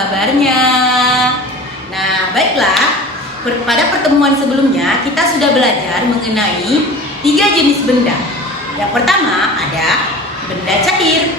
kabarnya? Nah, baiklah. Pada pertemuan sebelumnya kita sudah belajar mengenai 3 jenis benda. Yang pertama ada benda cair,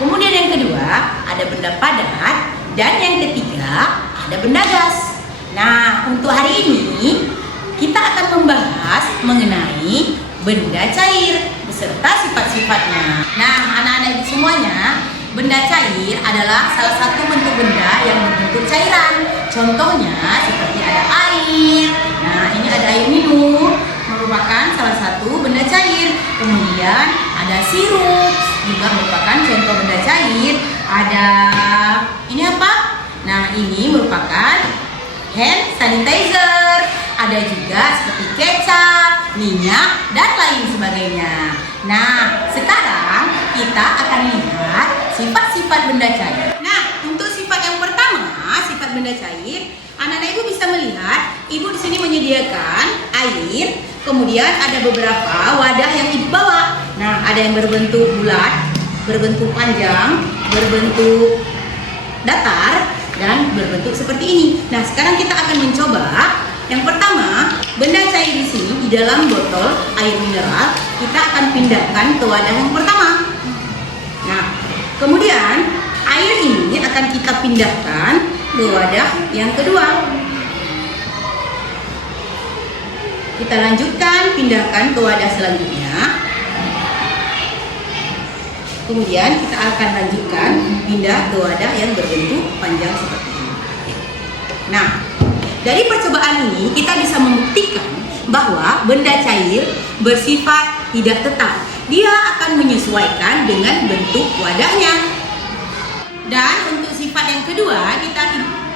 kemudian yang kedua ada benda padat, dan yang ketiga ada benda gas. Nah, untuk hari ini kita akan membahas mengenai benda cair beserta sifat-sifatnya. Nah, anak-anak ibu semuanya, benda cair adalah salah satu bentuk benda yang berbentuk cairan. Contohnya seperti ada air. Nah, ini ada air minum, merupakan salah satu benda cair. Kemudian ada sirup, juga merupakan contoh benda cair. Ada ini apa? Nah, ini merupakan hand sanitizer. Ada juga seperti kecap, minyak, dan lain sebagainya. Nah, sekarang kita akan lihat sifat-sifat benda cair. Nah, untuk sifat yang pertama, sifat benda cair, anak-anak ibu bisa melihat, ibu di sini menyediakan air, kemudian ada beberapa wadah yang ibu bawa. Nah, ada yang berbentuk bulat, berbentuk panjang, berbentuk datar, dan berbentuk seperti ini. Nah, sekarang kita akan mencoba. Yang pertama, benda cair di sini di dalam botol air mineral, kita akan pindahkan ke wadah yang pertama. Nah, kemudian air ini akan kita pindahkan ke wadah yang kedua. Kita lanjutkan, pindahkan ke wadah selanjutnya. Kemudian kita akan lanjutkan pindah ke wadah yang berbentuk panjang seperti ini. Nah, dari percobaan ini kita bisa membuktikan bahwa benda cair bersifat tidak tetap. Dia akan menyesuaikan dengan bentuk wadahnya. Dan untuk sifat yang kedua, kita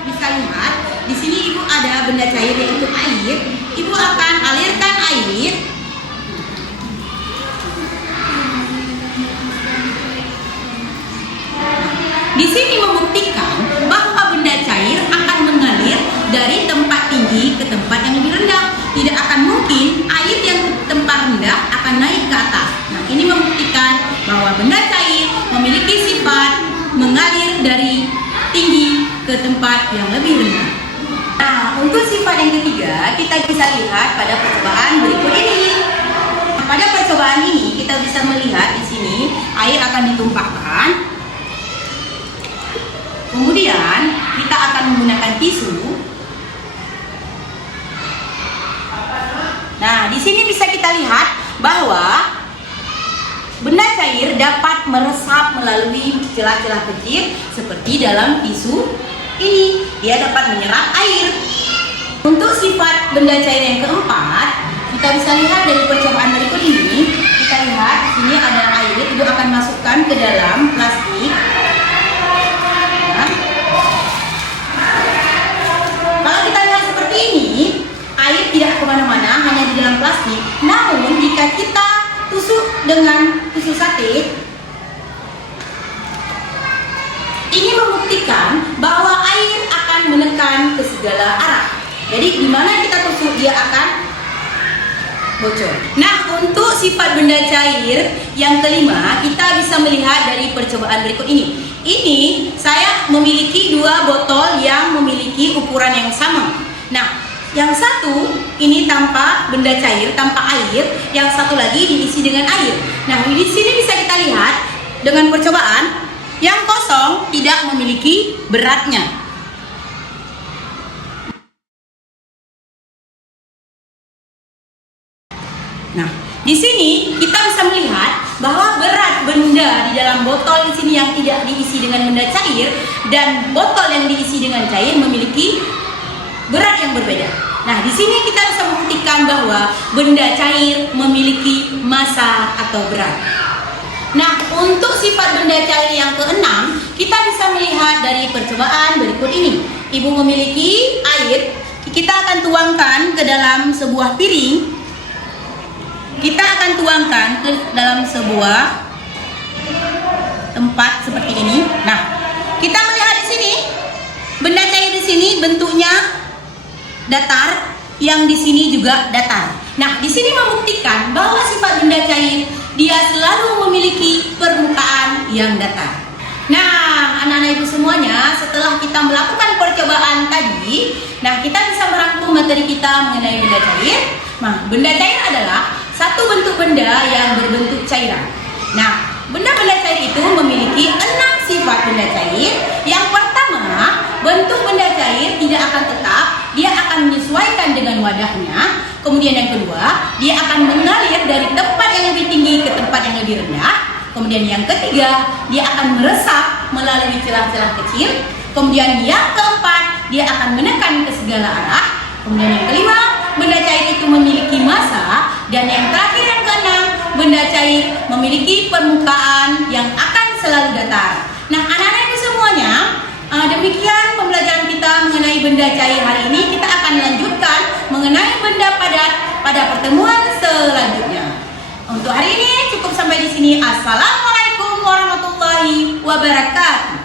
bisa lihat di sini ibu ada benda cair yaitu air. Ibu akan alirkan air di sini membuktikan bahwa benda cair akan mengalir dari tempat tinggi ke tempat yang lebih rendah. Tidak akan mungkin air yang ke tempat rendah akan naik ke atas. Nah, ini membuktikan bahwa benda cair memiliki sifat mengalir dari tinggi ke tempat yang lebih rendah. Nah, untuk sifat yang ketiga, kita bisa lihat pada percobaan berikut ini. Pada percobaan ini, kita bisa melihat di sini air akan ditumpahkan. Kemudian kita akan menggunakan tisu. Nah, di sini bisa kita lihat bahwa benda cair dapat meresap melalui celah-celah kecil seperti dalam tisu ini. Dia dapat menyerap air. Untuk sifat benda cair yang keempat, kita bisa lihat dari percobaan berikut ini. Kita lihat di sini ada air, itu akan masukkan ke dalam plastik. Kalau kita lihat seperti ini, air tidak kemana-mana, hanya di dalam plastik. Namun jika kita tusuk dengan tusuk sate, ini membuktikan bahwa air akan menekan ke segala arah. Jadi di mana kita tusuk dia akan bocor. Nah, untuk sifat benda cair yang kelima, kita bisa melihat dari percobaan berikut ini. Ini saya memiliki 2 botol yang memiliki ukuran yang sama. Nah, yang satu ini tanpa benda cair, tanpa air, yang satu lagi diisi dengan air. Nah, di sini bisa kita lihat dengan percobaan yang kosong tidak memiliki beratnya. Nah, di sini kita bisa melihat bahwa berat benda di dalam botol di sini yang tidak diisi dengan benda cair dan botol yang diisi dengan cair memiliki berat yang berbeda. Nah, di sini kita bisa membuktikan bahwa benda cair memiliki massa atau berat. Nah, untuk sifat benda cair yang keenam, kita bisa melihat dari percobaan berikut ini. Ibu memiliki air, kita akan tuangkan ke dalam sebuah piring. Kita akan tuangkan ke dalam sebuah tempat seperti ini. Nah, kita melihat di sini benda cair di sini bentuknya datar, yang di sini juga datar. Nah, di sini membuktikan bahwa sifat benda cair dia selalu memiliki permukaan yang datar. Nah, anak-anak ibu semuanya, setelah kita melakukan percobaan tadi, nah kita bisa merangkum materi kita mengenai benda cair. Nah, benda cair adalah satu bentuk benda yang berbentuk cairan. Nah, benda-benda cair itu memiliki 6 sifat benda cair. Yang pertama, bentuk benda cair tidak akan tetap, dia akan menyesuaikan dengan wadahnya. Kemudian yang kedua, dia akan mengalir dari tempat yang lebih tinggi ke tempat yang lebih rendah. Kemudian yang ketiga, dia akan meresap melalui celah-celah kecil. Kemudian yang keempat, dia akan menekan ke segala arah. Kemudian yang kelima, benda cair itu memiliki massa. Dan yang terakhir, yang keenam, benda cair memiliki permukaan yang akan selalu datar. Nah, anak-anakku semuanya, demikian pembelajaran kita mengenai benda cair hari ini. Kita akan lanjutkan mengenai benda padat pada pertemuan selanjutnya. Untuk hari ini cukup sampai di sini. Assalamualaikum warahmatullahi wabarakatuh.